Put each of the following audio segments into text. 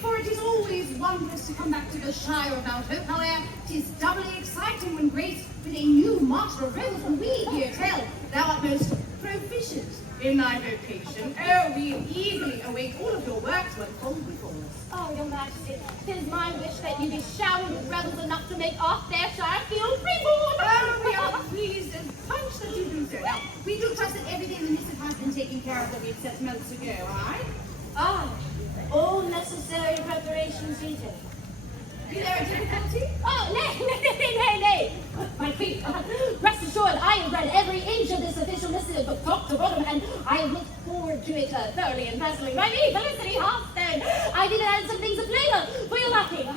for it is always wondrous to come back to the Shire of Mount Hope. However, 'tis doubly exciting when graced with a new Master of Rose, and we here tell thou art most proficient in thy vocation. Oh, we eagerly await all of your work to unfold before us. Oh, your majesty, 'tis my wish that you be showered with rebels enough to make our fair shire feel reborn. Oh, we are pleased as punch that you do so. Now, we do trust that everything in the missive has been taken care of that we had set months ago, aye? Ah, all necessary preparations detailed. Be there a difficulty? Oh, nay. My queen, rest assured, I have read every inch of this official missive from top to bottom, and I have looked forward to it thoroughly and personally. My me, Felicity Hearthstone, I've even added some things of flavor for your liking.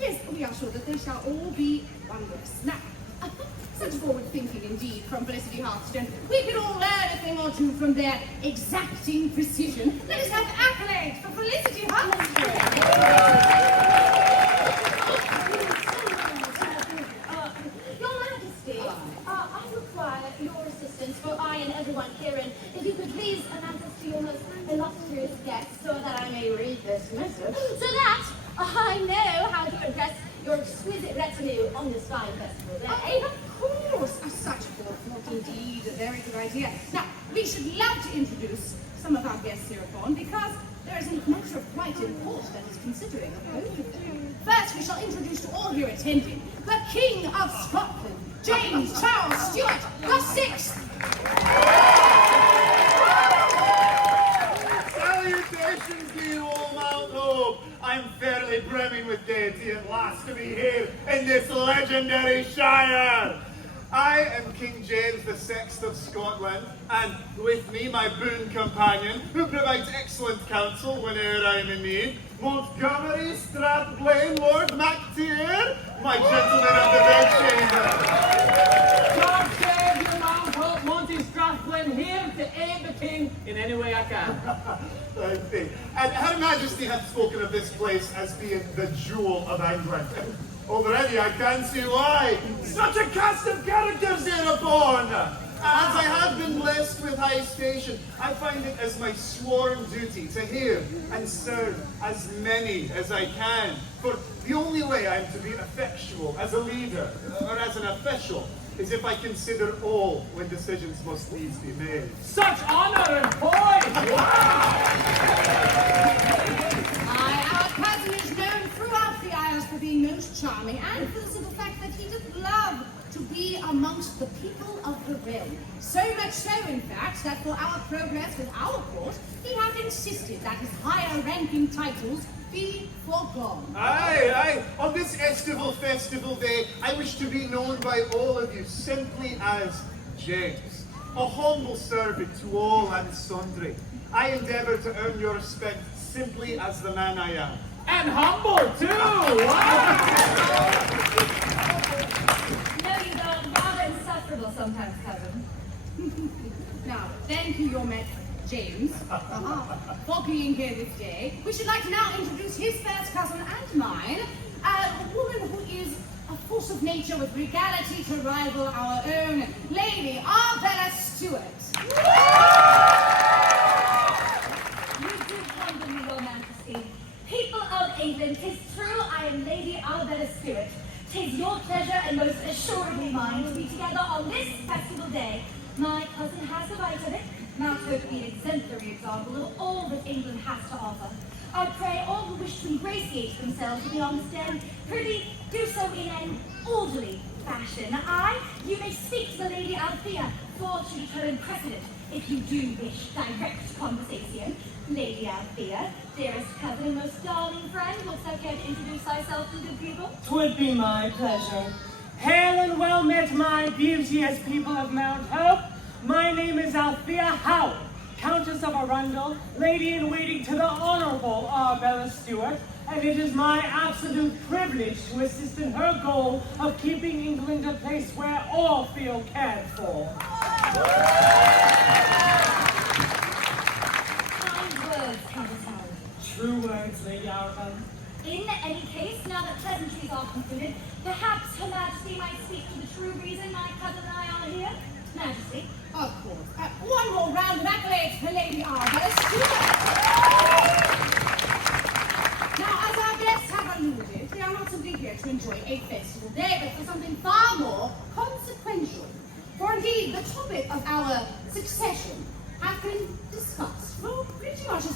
Yes, we are sure that they shall all be wondrous. Now, such forward thinking indeed from Felicity Hearthstone. We could all learn a thing or two from their exacting precision. Let us have accolades for Felicity Hearthstone. Your Majesty, I require your assistance, for I and everyone herein, if you could please announce us to your most illustrious guests, so that I may read this missive, so that I know how to address your exquisite retinue on this fine festival day. Of course, such forethought indeed, a very good idea. Now, we should love to introduce some of our guests hereupon, because there is a matter of quite import that is considering of both of them. First, we shall introduce to all here attending the King of Scotland, James Charles Stuart the Sixth. Salutations to you all, Mount Hope. I'm fairly brimming with gaiety at last to be here in this legendary shire. I am King James VI of Scotland, and with me my boon companion, who provides excellent counsel whenever I am in need, Montgomery Strathblane Lord MacTier, my gentleman of the bedchamber. God save you, Mount Hope, Monty Strathblane here to aid the king in any way I can. Thank thee. And Her Majesty hath spoken of this place as being the jewel of England. Already I can see why. Such a cast of characters thereupon. As I have been blessed with high station, I find it as my sworn duty to hear and serve as many as I can. For the only way I am to be effectual as a leader, or as an official, is if I consider all when decisions must needs be made. Such honor and poise! Our cousin is known throughout the Isles for being most charming, and for the simple fact that he does love to be amongst the people of the realm. So much so, in fact, that for our progress with our court, he hath insisted that his higher ranking titles be foregone. Aye. On this estival festival day, I wish to be known by all of you simply as James, a humble servant to all and sundry. I endeavour to earn your respect simply as the man I am. And humble, too! Wow. No, you don't. Rather insufferable sometimes, cousin. Now, thank you, Your Met James, for being here this day. We should like to now introduce his first cousin and mine, a woman who is a force of nature with regality to rival our own Lady Arbella Stuart. You do wonder me, Your Majesty. People of England, 'tis true I am Lady Arbella Stuart. 'Tis your pleasure and most assuredly mine to be together on this festival day. My cousin has the right of it. Mount Hope be an exemplary example of all that England has to offer. I pray all who wish to ingratiate themselves with the honest day, prithee, do so in an orderly fashion. You may speak to the Lady Althea, for to determine precedent, if you do wish direct conversation. Lady Althea, dearest cousin and most darling friend, wouldst thou care to introduce thyself to the good people? 'Twould be my pleasure. Hail and well met, my beauteous people of Mount Hope. My name is Althea Howe, Countess of Arundel, lady in waiting to the Honorable Arbella Stuart, and it is my absolute privilege to assist in her goal of keeping England a place where all feel cared for. Kind words, Countess Howard. True words, Lady Arabella. In any case, now that pleasantries are concluded, perhaps Her Majesty might speak to the true reason my cousin and I are here. Majesty. Of course. One more round of accolades for Lady Arbella Stuart.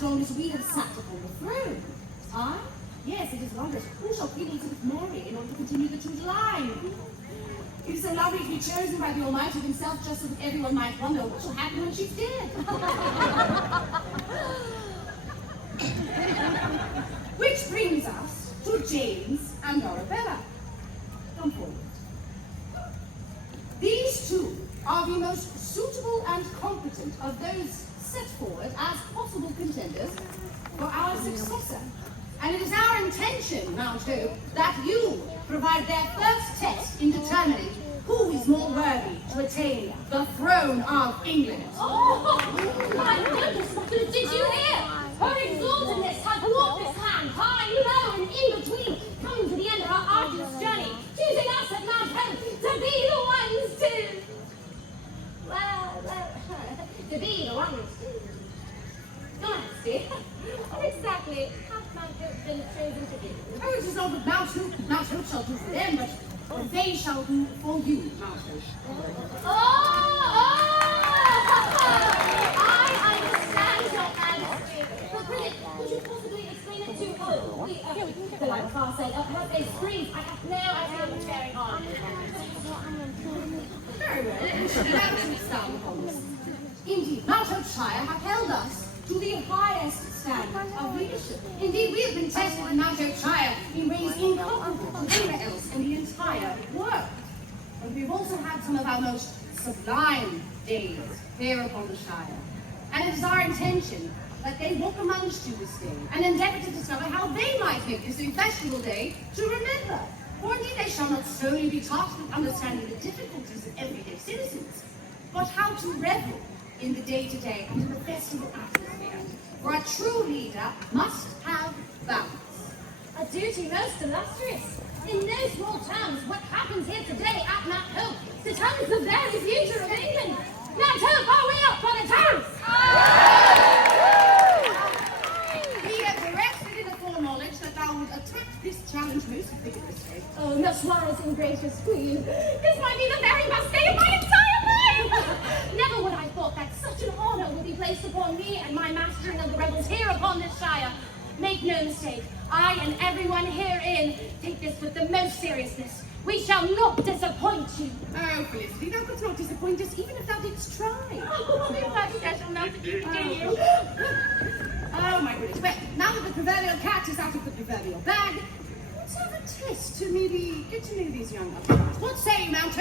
as long as we have sat upon the throne. Aye? Yes, it is wondrous. Who shall plead Elizabeth Mary in order to continue the Tudor line? It is so lovely to be chosen by the Almighty himself, just so that everyone might wonder what shall happen when she's dead. Which brings us to James and Arabella. Come forward. These two are the most suitable and competent of those set forward as possible contenders for our successor. And it is our intention, Mount Hope, that you provide their first test in determining who is more worthy to attain the throne of England. Oh, my goodness, did you hear? Her exaltedness has brought this hand high, low, and in between, coming to the end of our arduous journey, choosing us at Mount Hope to be the ones to... to be the ones to... Dynasty. What exactly has Mount Hope been chosen to do? Oh, it is not that Mount Hope shall do for them, but they shall do for you, Mount Hope. I understand, Your Majesty. But Bridget, could you possibly explain it to the like far say, perhaps they scream. I have no idea what's going on. Very well, it should allow to stand upon this. Indeed, Mount Hope Shire have held us to the highest standard of leadership. Indeed, we have been tested in Mount Hope Shire in ways incomparable to anywhere else in the entire world. But we've also had some of our most sublime days here upon the Shire. And it is our intention that they walk amongst you this day and endeavour to discover how they might make this a festival day to remember. For indeed they shall not solely be tasked with understanding the difficulties of everyday citizens, but how to revel in the day-to-day and in the festival atmosphere. For a true leader must have balance. A duty most illustrious. In no small terms, what happens here today at Mount Hope determines the very future of England. Mount Hope, are we up on the terms? We have rested in the foreknowledge that thou would attack this challenge most vigorously. Oh, most wise and gracious Queen, this might be the very best day of my entire life! Never would I thought that such an honor would be placed upon me and my mastering of the rebels here upon this shire. Make no mistake, I and everyone herein take this with the most seriousness. We shall not disappoint you. Oh, Felicity, thou couldst not disappoint us even if thou didst try. Oh, I shall not do you. Oh, my goodness. Well, now that the proverbial cat is out of the proverbial bag, let's have a test to maybe get to know these young upstarts. What say you, Mount